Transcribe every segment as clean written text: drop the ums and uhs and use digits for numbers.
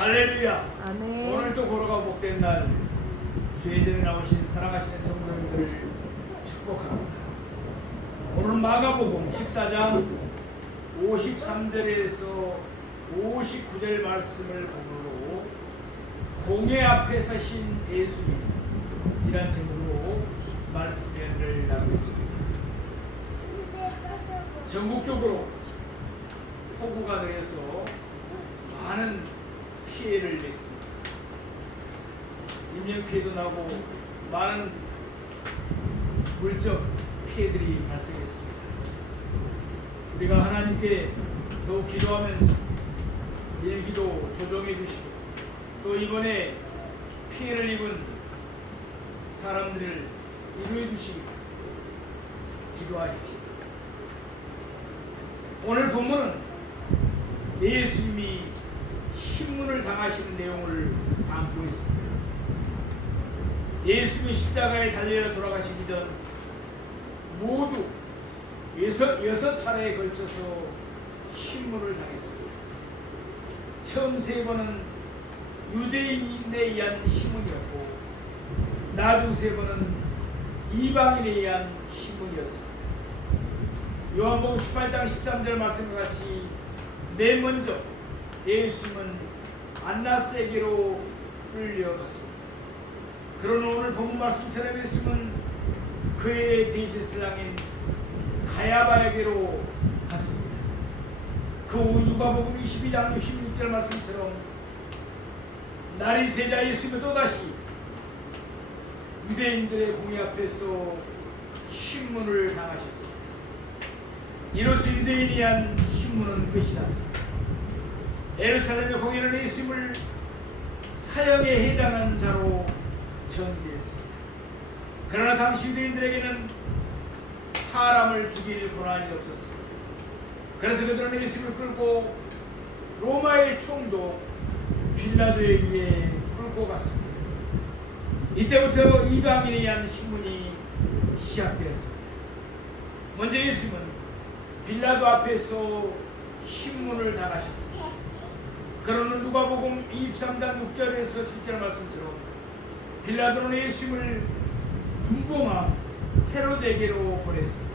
할렐루야. 아멘. 오늘도 걸어가 복된 날 주의 전에 나오신 사랑하시는 성도님들 축복합니다. 오늘은 마가복음 14장 53절에서 59절 말씀을 보므로 공회 앞에 서신 예수님 이란 제목으로 말씀을 나누겠습니다. 전국적으로 폭우가 내려서 많은 피해를 냈습니다. 인명피해도 나고 많은 물적 피해들이 발생했습니다. 우리가 하나님께 더욱 기도하면서 일기도 조정해 주시고 또 이번에 피해를 입은 사람들을 위로해 주시기 기도하십시오. 오늘 본문은 예수님이 신문을 당하시는 내용을 담고 있습니다. 예수님이 십자가에 달려 돌아가시기 전 모두 여섯 차례에 걸쳐서 신문을 당했습니다. 처음 세 번은 유대인에 의한 신문이었고 나중 세 번은 이방인에 의한 신문이었습니다. 요한복음 18장 13절 말씀과 같이 맨 먼저 예수님은 안나스에게로 끌려갔습니다. 그러나 오늘 본문 말씀처럼 예수님은 그의 대제사장인 가야바에게로 갔습니다. 그 후 누가복음 22장 66절 말씀처럼 날이 새자 예수님은 또다시 유대인들의 공회 앞에서 신문을 당하셨습니다. 이로써 유대인이 한 신문은 끝이 났습니다. 예루살렘의 공회는 예수님을 사형에 해당한 자로 전제했습니다. 그러나 당시 유대인들에게는 사람을 죽일 권한이 없었습니다. 그래서 그들은 예수님을 끌고 로마의 총독 빌라도에 의해 끌고 갔습니다. 이때부터 이방인에 의한 신문이 시작되었습니다. 먼저 예수님은 빌라도 앞에서 신문을 당하셨습니다. 그러는 누가복음 23장 6절에서 7절 말씀처럼 빌라도는 예수님을 분봉함 헤롯에게로 보냈습니다.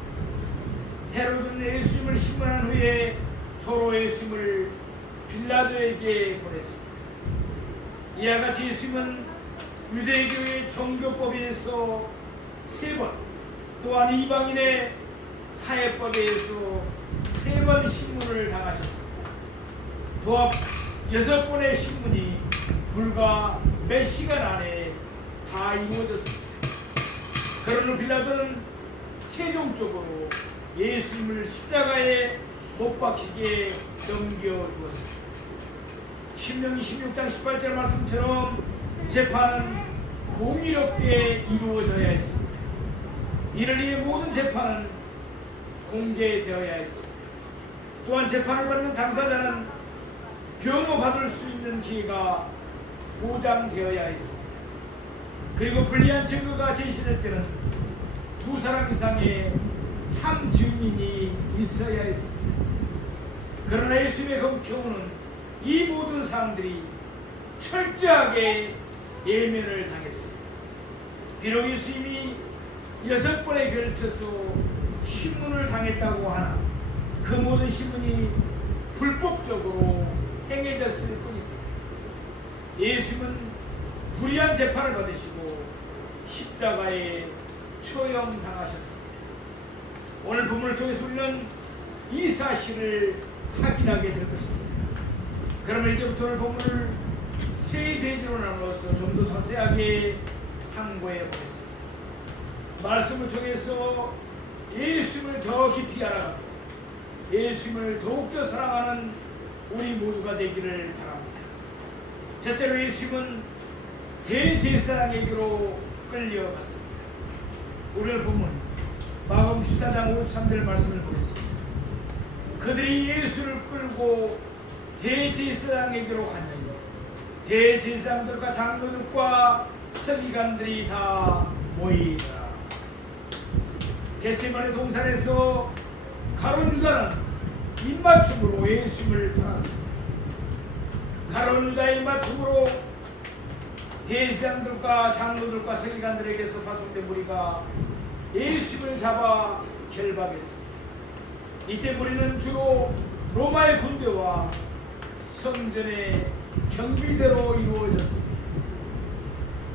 헤롯은 예수님을 신문한 후에 도로 예수님을 빌라도에게 보냈습니다. 이와 같이 예수님은 유대교의 종교법에서 3번 또한 이방인의 사회법에서 3번 신문을 당하셨습니다. 도합 6번의 신문이 불과 몇 시간 안에 다 이루어졌습니다. 그러나 빌라도는 최종적으로 예수님을 십자가에 못 박히게 넘겨주었습니다. 신명기 16장 18절 말씀처럼 재판은 공의롭게 이루어져야 했습니다. 이를 위해 모든 재판은 공개되어야 했습니다. 또한 재판을 받는 당사자는 변호받을 수 있는 기회가 보장되어야 했습니다. 그리고 불리한 증거가 제시될 때는 2사람 이상의 참 증인이 있어야 했습니다. 그러나 예수님의 경우는 이 모든 사람들이 철저하게 예면을 당했습니다. 비록 예수님이 6번에 걸쳐서 신문을 당했다고 하나 그 모든 신문이 불법적으로 행해졌을 뿐입니다. 예수님은 불의한 재판을 받으시고 십자가에 처형당하셨습니다. 오늘 본문을 통해서 우리는 이 사실을 확인하게 될 것입니다. 그러면 이제부터 오늘 본문을 세 대지로 나누어서 좀 더 자세하게 상고해 보겠습니다. 말씀을 통해서 예수님을 더 깊이 알아가고 예수님을 더욱더 사랑하는 우리 모두가 되기를 바랍니다. 첫째로 예수님은 대제사장에게로 끌려갔습니다. 오늘 본문 마가복음 14장 53절 말씀을 보겠습니다. 그들이 예수를 끌고 대제사장에게로 갔느니 대제사장들과 장로들과 서기관들이 다 모이더라. 겟세마네 동산에서 가룟 유다는 입맞춤으로 예수님을 팔았습니다. 가룟 유다의 맞춤으로 대제사장들과 장로들과 서기관들에게서 파송된 무리가 예수를 잡아 결박했습니다. 이때 무리는 주로 로마의 군대와 성전의 경비대로 이루어졌습니다.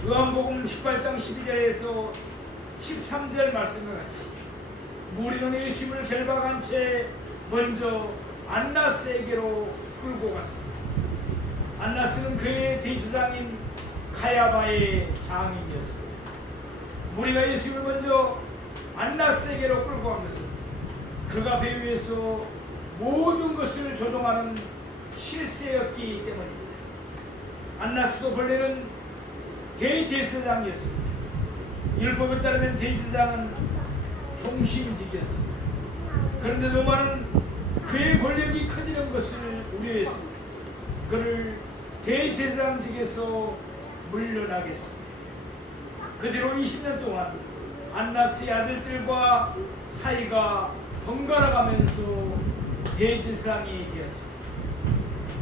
요한복음 18장 12절에서 13절 말씀과 같이 무리는 예수를 결박한 채 먼저 안나스에게로 끌고 갔습니다. 안나스는 그의 대제사장인 가야바의 장인이었습니다. 무리가 예수를 먼저 안나스에게로 끌고 간 것은 그가 배 위에서 모든 것을 조종하는 실세였기 때문입니다. 안나스도 본래는 대제사장이었습니다. 율법에 따르면 대제사장은 종신직이었습니다. 그런데 로마는 그의 권력이 커지는 것을 우려했습니다. 그를 대제사장직에서 물러나게 했습니다. 그 뒤로 20년 동안 안나스의 아들들과 사이가 번갈아가면서 대제사장이 되었습니다.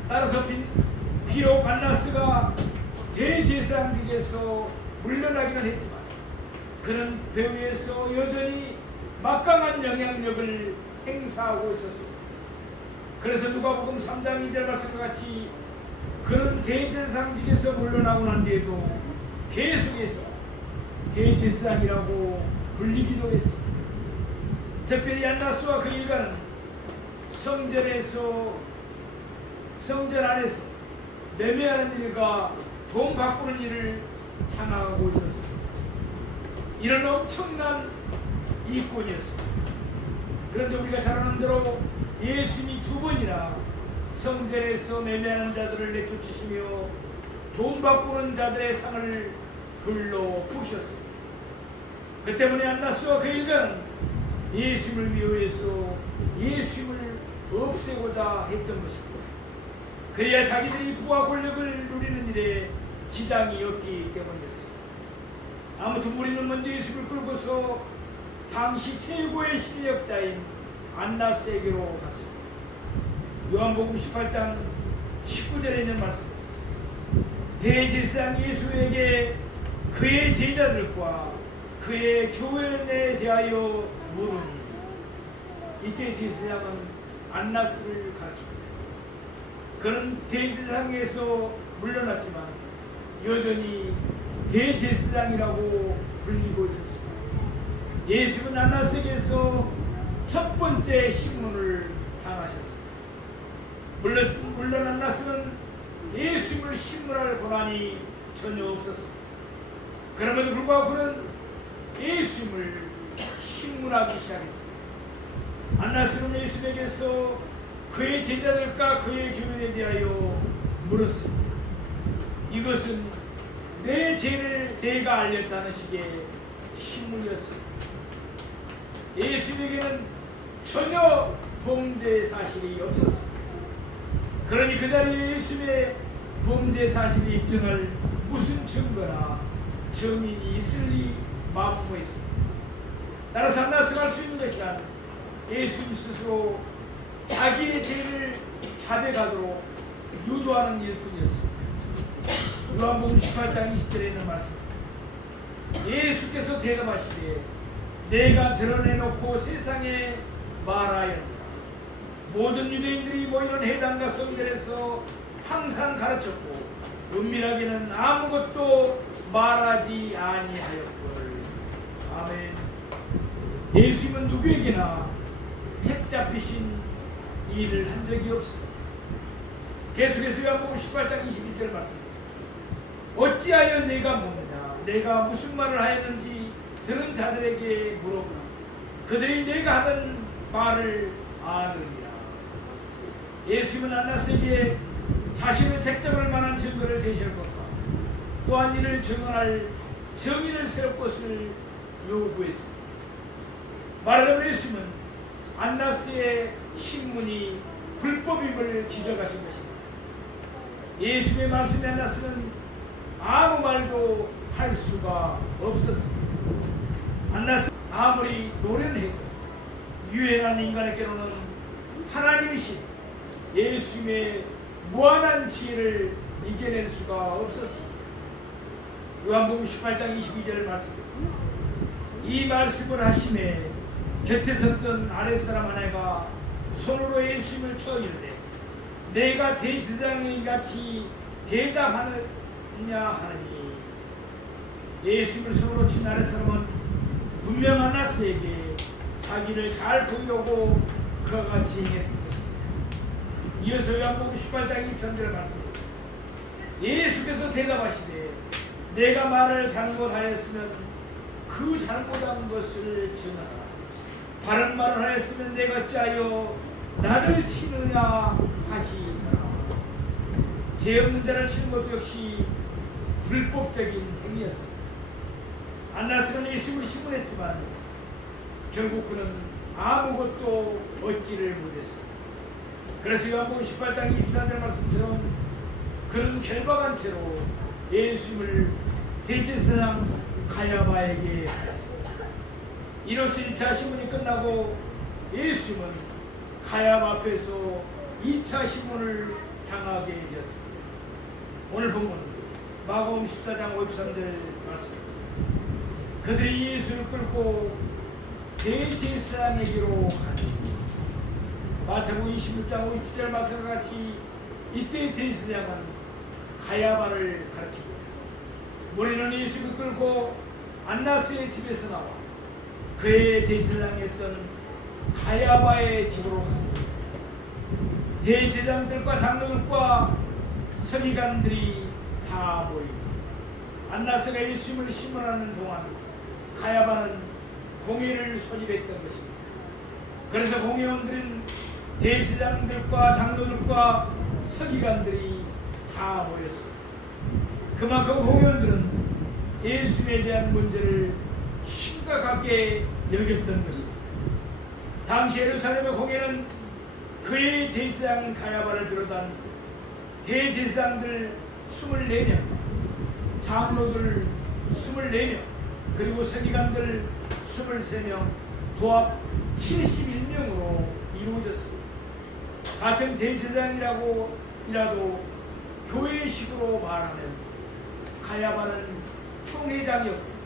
따라서 비록 안나스가 대제사장직에서 물러나기는 했지만 그는 배후에서 여전히 막강한 영향력을 행사하고 있었습니다. 그래서 누가복음 3장 2절 말씀과 같이 그는 대제사장직에서 물러나고 난 뒤에도 계속해서 대제사장이라고 불리기도 했습니다. 특별히 안나스와 그 일가는 성전 안에서 매매하는 일과 돈 바꾸는 일을 장악하고 있었습니다. 이런 엄청난 이권이었습니다. 그런데 우리가 잘 아는 대로 예수님이 2번이나 성전에서 매매하는 자들을 내쫓으시며 돈 바꾸는 자들의 상을 불러 부으셨습니다. 그 때문에 안나스와 그 일가는 예수님을 미워해서 예수님을 없애고자 했던 것입니다. 그래야 자기들이 부와 권력을 누리는 일에 지장이 없기 때문이었습니다. 아무튼 우리는 먼저 예수를 끌고서 당시 최고의 실력자인 안나스에게로 갔습니다. 요한복음 18장 19절에 있는 말씀, 대제사장 예수에게 그의 제자들과 그의 교회에 대하여 물으니, 이때 제사장은 안나스를 가르칩니다. 그는 대제사장에서 물러났지만 여전히 대제사장이라고 불리고 있었습니다. 예수는 안나스에게서 첫 번째 신문을 당하셨습니다. 물론 안나스는 예수를 신문할 권한이 전혀 없었습니다. 그럼에도 불구하고 그는 예수를 신문하기 시작했습니다. 안나스는 예수에게서 그의 제자들과 그의 교인에 대하여 물었습니다. 이것은 내 죄를 내가 알렸다는 식의 신문이었습니다. 예수에게는 전혀 범죄 사실이 없었습니다. 그러니 그 자리에 예수의 범죄 사실을 입증할 무슨 증거나 증인이 있을 리 만무했습니다. 따라서 안나스가 할 수 있는 것이란 예수 스스로 자기의 죄를 자백하도록 유도하는 일뿐이었습니다. 요한복음 18장 20절에 있는 말씀, 예수께서 대답하시되 내가 드러내놓고 세상에 말하였노라. 모든 유대인들이 모이는 회당과 성전에서 항상 가르쳤고 은밀하게는 아무것도 말하지 아니하였걸. 아멘. 예수님은 누구에게나 책 잡히신 일을 한 적이 없습니다. 계속해서 요한복음 18장 21절 말씀, 어찌하여 내가 묻느냐, 내가 무슨 말을 하였는지 들은 자들에게 물어보라. 그들이 내가 하던 말을 아느니라. 예수님은 안나스에게 자신을 책잡을 만한 증거를 제시할 것과 또한 이를 증언할 증인을 세울 것을 요구했습니다. 말하자면 예수님은 안나스의 신문이 불법임을 지적하신 것입니다. 예수님의 말씀에 안나스는 아무 말도 할 수가 없었습니다. 안나스 아무리 노련해도 유연한 인간에게로는 하나님이신 예수님의 무한한 지혜를 이겨낼 수가 없었습니다. 요한복음 18장 22절 말씀. 이 말씀을 하심에 곁에 섰던 아랫사람 하나가 손으로 예수님을 쳐 이르되 내가 대제사장이 같이 대답하느냐 하느니, 예수님을 손으로 친 아랫사람은 분명 안나스에게 자기를 잘 보이려고 그와 같이 행했을 것입니다. 이어서 요한복음 18장 23절 말씀. 예수께서 대답하시되 내가 말을 잘못하였으면 그 잘못한 것을 전하라. 바른 말을 하였으면 내가 어찌하여 나를 치느냐 하시니라. 죄 없는 자를 치는 것도 역시 불법적인 행위였습니다. 안나스는 예수님을 시문했지만 결국 그는 아무것도 얻지를 못했습니다. 그래서 요한복음 18장 24절 말씀처럼 그는 결박한 채로 예수님을 대제사장 가야바에게 하였습니다. 이로써 1차 시문이 끝나고 예수님은 가야바 앞에서 2차 시문을 당하게 되었습니다. 오늘 본문 마가복음 14장 53절 말씀입니다. 그들이 예수를 끌고 대제사장에게로 가니, 마태복음 26장 50절 말씀과 같이 이때 대제사장은 가야바를 가리킵니다. 우리는 예수를 끌고 안나스의 집에서 나와 그의 대제사장이었던 가야바의 집으로 갔습니다. 대제사장들과 장로들과 서기관들이 다 모이고 안나스가 예수님을 시문하는 동안 가야바는 공회를 소집했던 것입니다. 그래서 공회원들은 대제사장들과 장로들과 서기관들이 다 모였습니다. 그만큼 공회원들은 예수님에 대한 문제를 심각하게 여겼던 것입니다. 당시 예루살렘의 공회는 그의 대제사장인 가야바를 비롯한 대제사장들 24명, 장로들 24명, 그리고 서기관들 23명, 도합 71명으로 이루어졌습니다. 같은 대제사장이라도 교회식으로 말하면 가야바는 총회장이었고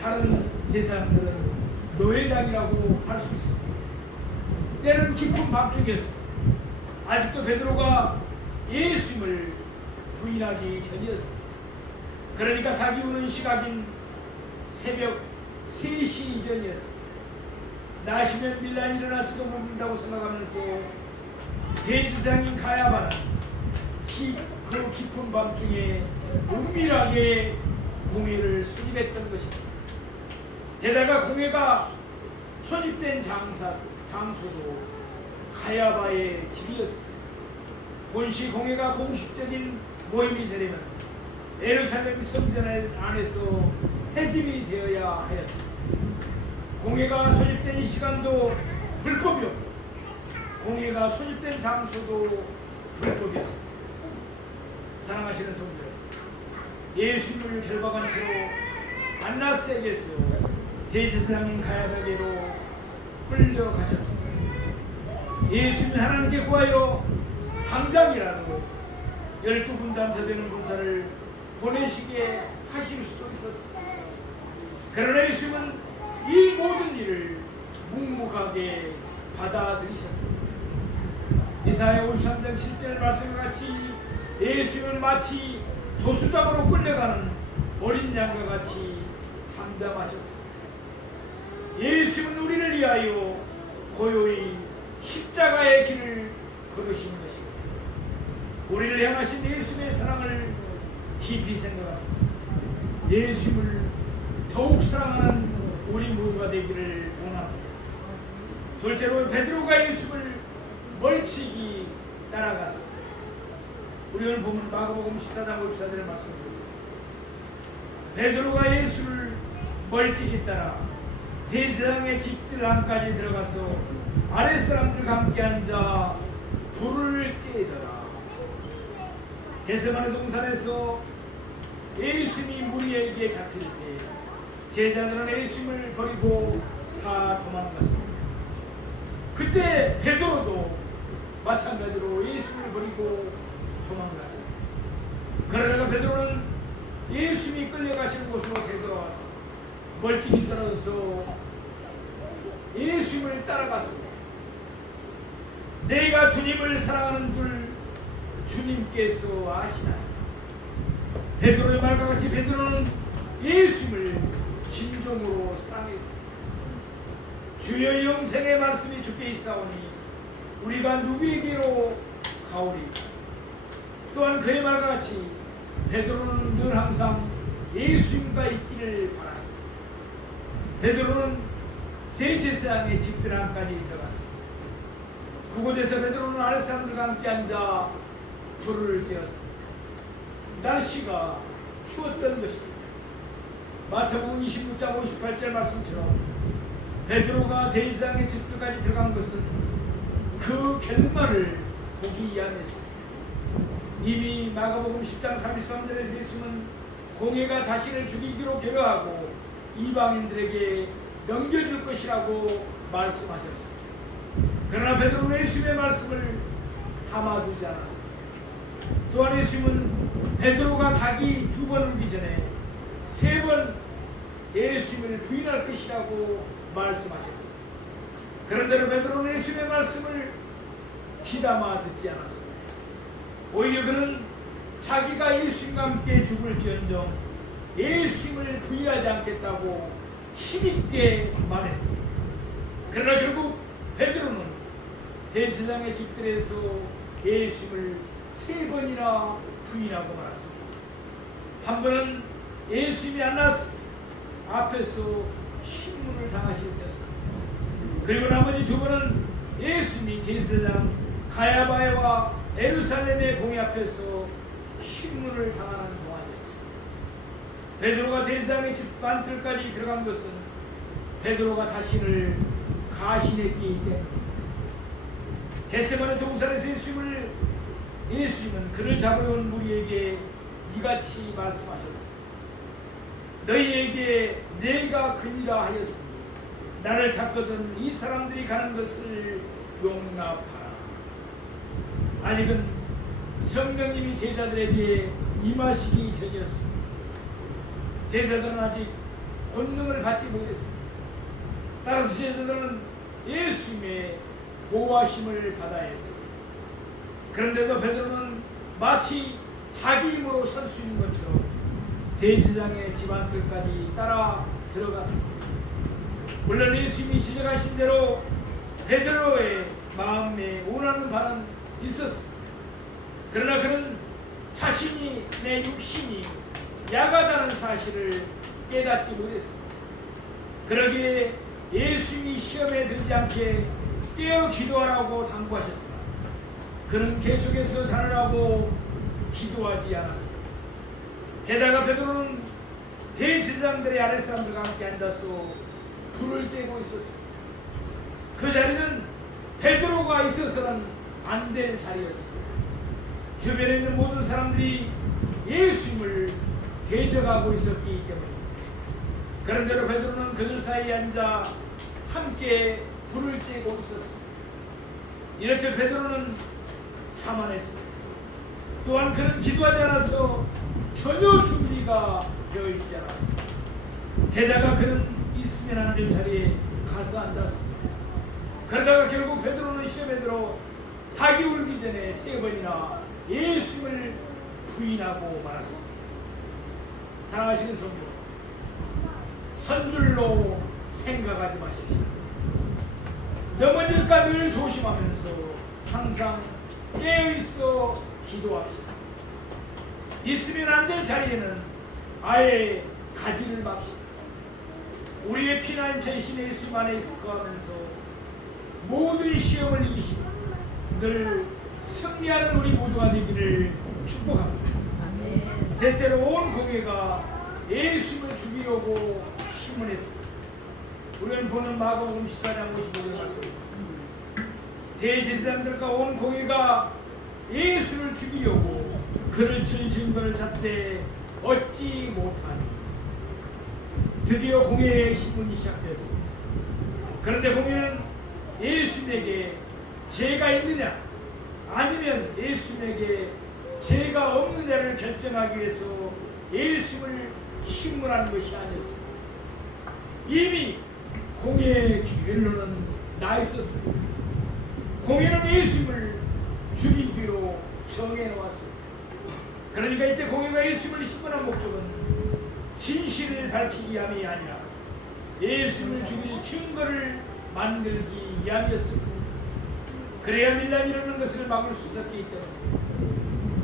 다른 제사장들은 노회장이라고 할 수 있습니다. 때는 깊은 밤중이었습니다. 아직도 베드로가 예수님을 부인하기 전이었습니다. 그러니까 닭이 우는 시각인 새벽 3시 이전이었습니다. 나시면 밀란이 일어날지도 모른다고 생각하면서 대제사장인 가야바는 그 깊은 밤중에 은밀하게 공회를 소집했던 것입니다. 게다가 공회가 소집된 장소도 가야바의 집이었습니다. 본시 공회가 공식적인 모임이 되려면 예루살렘 성전 안에서 해집이 되어야 하였습니다. 공회가 소집된 시간도 불법이었고 공회가 소집된 장소도 불법이었습니다. 사랑하시는 성도 여러분, 예수님을 결박한 채로 안나스에게서 대제사장인 가야바에게로 끌려가셨습니다. 예수님은 하나님께 구하여 당장이라도 12군단 더 되는 군사를 보내시게 하실 수도 있었습니다. 그러나 예수님은 이 모든 일을 묵묵하게 받아들이셨습니다. 이사야 53장 7절 말씀과 같이 예수님은 마치 도수장으로 끌려가는 어린 양과 같이 잠잠하셨습니다. 예수님은 우리를 위하여 고요히 십자가의 길을 걸으신 것입니다. 우리를 향하신 예수님의 사랑을 깊이 생각하면서 예수님을 더욱 사랑하는 우리 모두가 되기를 원합니다. 둘째로 베드로가 예수님을 멀찍이 따라갔습니다. 우리 오늘 보면 마가복음 14장 54절을 말씀드렸습니다. 베드로가 예수를 멀찍이 따라 대제사장의 집들 안까지 들어가서 아랫사람들과 함께 앉아 불을 쬐더라. 겟세마네 동산에서 예수님이 무리에게 잡힐 때 제자들은 예수님을 버리고 다 도망갔습니다. 그때 베드로도 마찬가지로 예수님을 버리고 도망갔습니다. 그러다가 베드로는 예수님이 끌려가시는 곳으로 되돌아와서 멀찍이 떨어져서 예수님을 따라갔습니다. 내가 주님을 사랑하는 줄 주님께서 아시나요? 베드로의 말과 같이 베드로는 예수님을 진정으로 사랑했습니다. 주의 영생의 말씀이 주께 있사오니 우리가 누구에게로 가오리까? 또한 그의 말과 같이 베드로는 늘 항상 예수님과 있기를 바랐습니다. 베드로는 대제사장의 집들안까지 들어갔습니다. 그곳에서 베드로는 아랫 사람들과 함께 앉아 불을 쬐었습니다. 날씨가 추웠던 것입니다. 마태복음 26장 58절 말씀처럼 베드로가 대제사장의 집들까지 들어간 것은 그 결말을 보기 위함이었습니다. 이미 마가복음 10장 33절에서 예수는 공회가 자신을 죽이기로 결의하고 이방인들에게 넘겨줄 것이라고 말씀하셨습니다. 그러나 베드로는 예수님의 말씀을 담아두지 않았습니다. 또한 예수님은 베드로가 닭이 2번 울기 전에 3번 예수님을 부인할 것이라고 말씀하셨습니다. 그런데도 베드로는 예수님의 말씀을 귀담아 듣지 않았습니다. 오히려 그는 자기가 예수님과 함께 죽을지언정 예수님을 부인하지 않겠다고 힘있게 말했습니다. 그러나 결국 베드로는 대제사장의 집들에서 예수님을 3번이나 부인하고 말았습니다. 한 번은 예수님이 안나스 앞에서 신문을 당하실 때였습니다. 그리고 나머지 2번은 예수님이 대제사장 가야바와 예루살렘의 공회 앞에서 신문을 당하는 동안이었습니다. 베드로가 대제사장의 집 안뜰까지 들어간 것은 베드로가 자신을 가신했기 때문입니다. 겟세마네 동산에서 예수님은 그를 잡으러 온 무리에게 이같이 말씀하셨습니다. 너희에게 내가 그니라 하였으니 나를 찾거든 이 사람들이 가는 것을 용납하라. 아직은 성령님이 제자들에게 임하시기 전이었습니다. 제자들은 아직 권능을 받지 못했습니다. 따라서 제자들은 예수님의 보호하심을 받아야 했습니다. 그런데도 베드로는 마치 자기 힘으로 설 수 있는 것처럼 대제사장의 집안들까지 따라 들어갔습니다. 물론 예수님이 지적하신 대로 베드로의 마음에 원하는 바는 있었습니다. 그러나 그는 자신이 내 육신이 약하다는 사실을 깨닫지 못했습니다. 그러기에 예수님이 시험에 들지 않게 깨어 기도하라고 당부하셨지만 그는 계속해서 자느라고 기도하지 않았습니다. 게다가 베드로는 대제사장들의 아랫사람들과 함께 앉아서 불을 쬐고 있었습니다. 그 자리는 베드로가 있어서는 안 될 자리였습니다. 주변에 있는 모든 사람들이 예수님을 대적하고 있었기 때문입니다. 그런데도 베드로는 그들 사이에 앉아 함께 불을 쬐고 있었습니다. 이렇게 베드로는 자만했습니다. 또한 그는 기도하지 않아서 전혀 준비가 되어 있지 않았습니다. 게다가 그는 있으면 안 될 자리에 가서 앉았습니다. 그러다가 결국 베드로는 시험에 들어 닭이 울기 전에 3번이나 예수님을 부인하고 말았습니다. 사랑하시는 성도, 선줄로 생각하지 마십시오. 넘어질까 늘 조심하면서 항상 깨어있어 기도합시다. 있으면 안 될 자리에는 아예 가지를 맙시다. 우리의 피난 전신 예수님 안에 있을 거하면서 모든 시험을 이기시고 늘 승리하는 우리 모두가 되기를 축복합니다. 셋째로 온 공회가 예수님을 죽이려고 심문했습니다. 우리는 보는 마가복음 14장 55절 말씀입니다. 대제사장들과 온 공회가 예수를 죽이려고 그를 칠 증거를 찾되 얻지 못하니 드디어 공회의 시분이 시작됐습니다. 그런데 공회는 예수님에게 죄가 있느냐 아니면 예수님에게 죄가 없느냐를 결정하기 위해서 예수님을 신문한 것이 아니었습니다. 이미 공의의 결론은 나 있었습니다. 공의는 예수님을 죽이기로 정해놓았습니다. 그러니까 이때 공의가 예수님을 신문한 목적은 진실을 밝히기 위함이 아니라 예수님을 죽일 증거를 만들기 위함이었습니다. 그래야 밀람이 이르는 것을 막을 수 있었기 때문에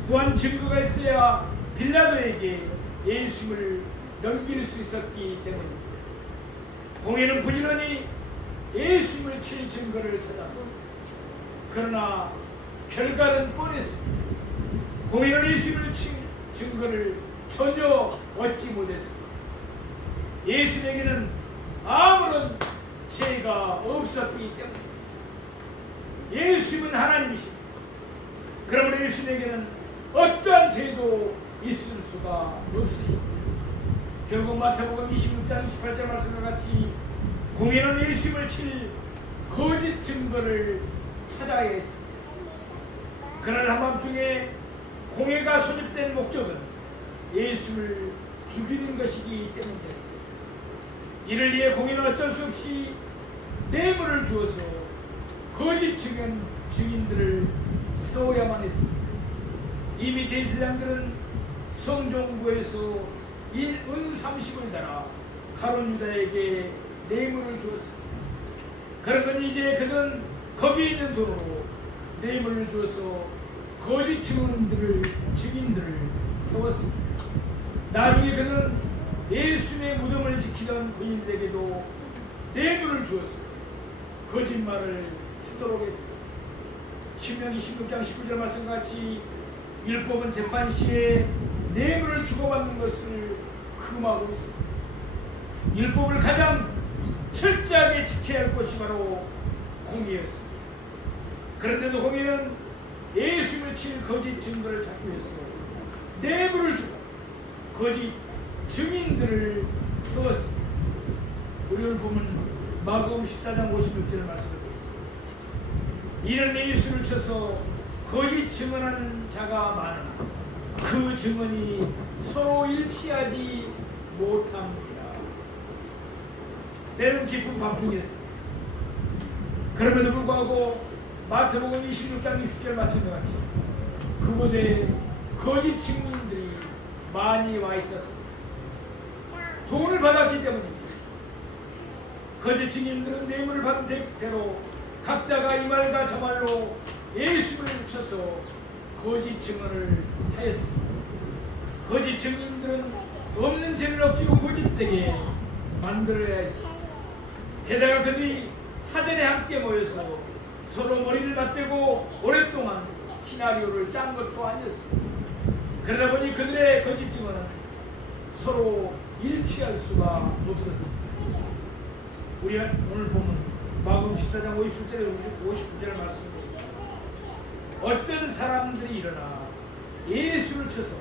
또한 증거가 있어야 빌라도에게 예수님을 넘길 수 있었기 때문입니다. 공의는 부지런히 예수님을 칠 증거를 찾았습니다. 그러나 결과는 뻔했습니다. 공의는 예수님을 칠 증거를 전혀 얻지 못했습니다. 예수님에게는 아무런 죄가 없었기 때문입니다. 예수님은 하나님이십니다. 그러므로 예수님에게는 어떠한 죄도 있을 수가 없으십니다. 결국 마태복음 26장 28절 말씀과 같이 공의는 예수님을 칠 거짓 증거를 찾아야 했습니다. 그날 한밤중에 공의가 소집된 목적은 예수를 죽이는 것이기 때문이었습니다. 이를 위해 공의는 어쩔 수 없이 뇌물을 주어서 거짓 증인들을 세워야만 했습니다. 이미 대제사장들은 성종부에서 은 30을 달아 가룟 유다에게 뇌물을 주었습니다. 그러더니 이제 그는 거기 있는 돈으로 뇌물을 주어서 거짓 증인들을 세웠습니다. 나중에 그는 예수님의 무덤을 지키던 군인들에게도 뇌물을 주어서 거짓말을 하도록 했습니다. 신명기 16장 19절 말씀같이 율법은 재판 시에 뇌물을 주고받는 것을 금하고 있습니다. 율법을 가장 철저하게 지켜야 할 것이 바로 공의였습니다. 그런데도 공의는 예수님을 칠 거짓 증거를 찾기 위해서 뇌물을 주고 거짓 증인들을 세웠습니다. 우리 오늘 보면 마가복음 14장 56절 말씀을 보겠습니다. 이는 예수를 쳐서 거짓 증언하는 자가 많으나 그 증언이 서로 일치하지 못합니다. 때는 깊은 밤중이었습니다. 그럼에도 불구하고 마태복음 26장 60절 말씀과 같이 그곳에 거짓 증인들이 많이 와 있었습니다. 돈을 받았기 때문입니다. 거짓 증인들은 뇌물을 받은 대로 각자가 이 말과 저 말로 예수를 쳐서 거짓 증언을 하였습니다. 거짓 증인들은 없는 죄를 억지로 거짓되게 만들어야 했습니다. 게다가 그들이 사전에 함께 모여서 서로 머리를 맞대고 오랫동안 시나리오를 짠 것도 아니었습니다. 그러다 보니 그들의 거짓 증언은 서로 일치할 수가 없었습니다. 우리 오늘 보면 마가복음 14장 57절에 59절 말씀이 있습니다. 어떤 사람들이 일어나 예수를 쳐서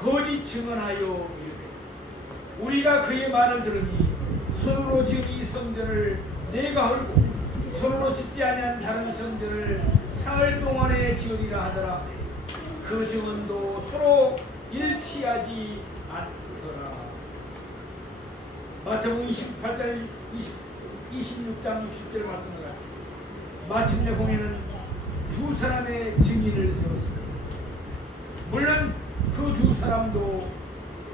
거짓 증언하여 이르되 우리가 그의 말을 들으니 손으로 지은 이 성전을 내가 헐고 손으로 짓지 아니한 다른 성전을 사흘 동안에 지으리라 하더라. 그 증언도 서로 일치하지 않더라. 마태복음 26장 60절 말씀과 같이 마침내 공의는 두 사람의 증인을 세웠습니다. 물론 그 두 사람도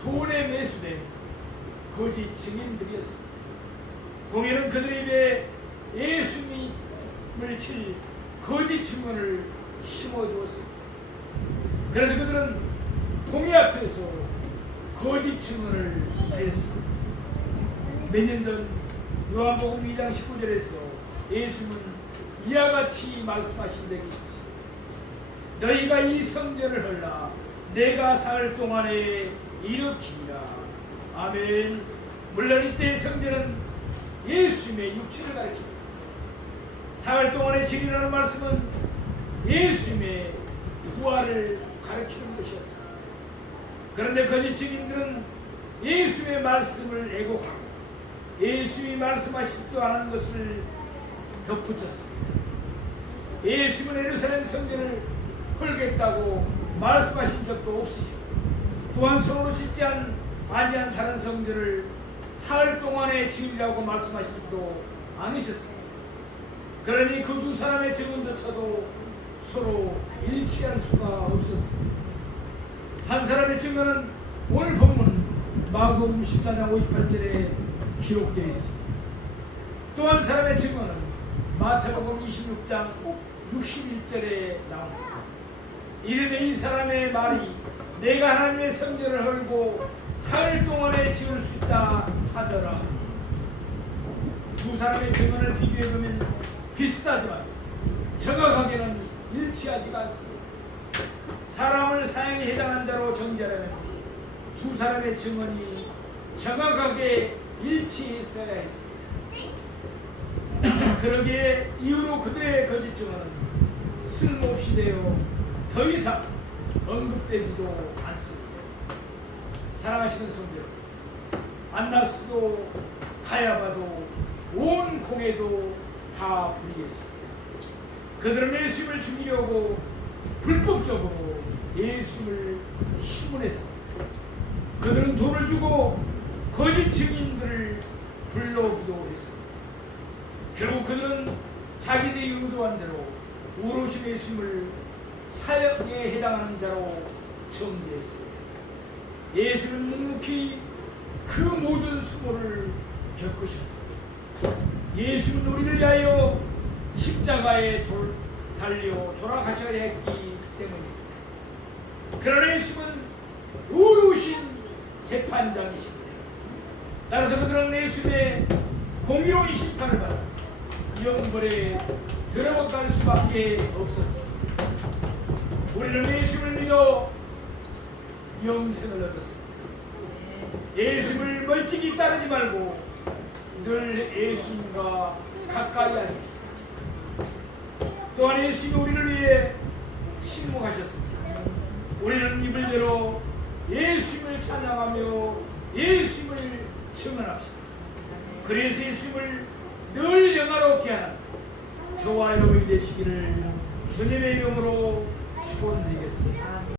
돈에 매수된 거짓 증인들이었습니다. 공의는 그들의 입에 예수님을 칠 거짓 증언을 심어주었습니다. 그래서 그들은 공의 앞에서 거짓 증언을 했습니다. 몇 년 전 요한복음 2장 19절에서 예수는 이와 같이 말씀하신 적이 있으십니다. 너희가 이 성전을 헐라 내가 사흘 동안에 일으키리라. 아멘. 물론 이때의 성전은 예수님의 육체를 가리킵니다. 사흘 동안에 지리라는 말씀은 예수님의 부활을 가리키는 것이었습니다. 그런데 거짓 증인들은 예수님의 말씀을 왜곡하고 예수님이 말씀하시지도 않은 것을 덧붙였습니다. 예수님은 예루살렘 성전을 헐겠다고 말씀하신 적도 없으시고 또한 손으로 짓지 아니한 다른 성전을 사흘 동안에 지으리라고 말씀하시지도 않으셨습니다. 그러니 그 두 사람의 증언조차도 서로 일치할 수가 없었습니다. 한 사람의 증언은 오늘 본문 마가복음 14장 58절에 기록되어 있습니다. 또 한 사람의 증언은 마태복음 26장 61절에 나옵니다. 이르되 이 사람의 말이 내가 하나님의 성전을 헐고 사흘 동안에 지을 수 있다 하더라. 두 사람의 증언을 비교해보면 비슷하지만 정확하게는 일치하지가 않습니다. 사람을 사형에 해당한 자로 정죄하려면 두 사람의 증언이 정확하게 일치했어야 했습니다. 그러기에 이후로 그들의 거짓 증언은 쓸모없이 되어 더 이상 언급되지도 않습니다. 사랑하시는 성도 여러분, 안나스도 가야바도 온 공회도 다 불의했습니다. 그들은 예수님을 죽이려고 불법적으로 예수님을 시문했습니다. 그들은 돈을 주고 거짓 증인들을 불러오기도 했습니다. 결국 그들은 자기들이 의도한 대로 오롯이 예수님을 사형에 해당하는 자로 정죄했습니다. 예수는 묵묵히 그 모든 수모를 겪으셨습니다. 예수는 우리를 위하여 십자가에 달려 돌아가셔야 했기 때문입니다. 그러나 예수는 의로우신 재판장이십니다. 따라서 그들은 예수의 공의로운 심판을 받아 영벌에 들어갈 수밖에 없었습니다. 우리는 예수를 믿어 영생을 얻었습니다. 예수를 멀찍이 따르지 말고 늘 예수님과 가까이 하셨습니다. 또한 예수님이 우리를 위해 침묵하셨습니다. 우리는 입을 열어 예수님을 찬양하며 예수님을 증언합시다. 그래서 예수님을 늘 영화롭게 하는 저와 여러분이 되시기를 주님의 이름으로 축원드리겠습니다.